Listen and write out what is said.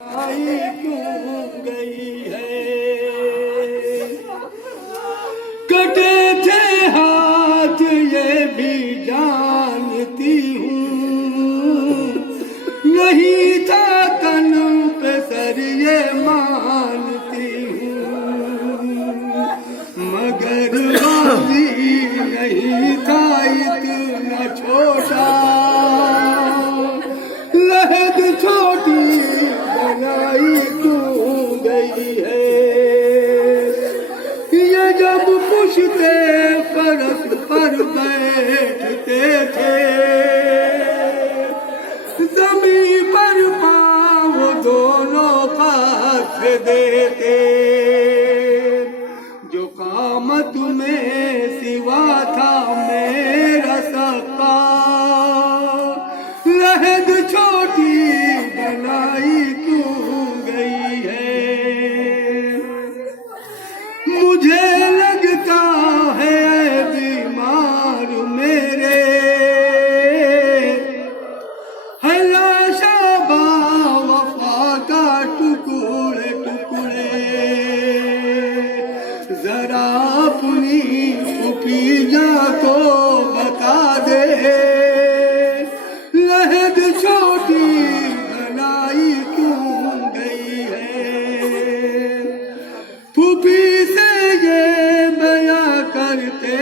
आई क्यों गई है। कटे थे हाथ ये भी जानती हूँ, नहीं था तन पे सर ये मानती हूँ, मगर वादी नहीं था इतना छोटा, लहद छोटी बनाई क्यों गई है। ये जब पुश्ते फरस पर बैठते थे, जमी पर पाँव दोनों पास देते, जो कामत में सिवा था मेरा सत्ता, लहद छोटी बनाई क्यों गई है। मुझे लगता है बीमार मेरे है लाशा वफा का टुकड़े टुकड़े, जरा अपनी फुफीजा को बता दे, लहद छोटी बनाई क्यों गई है। फूफी से ये बयां करते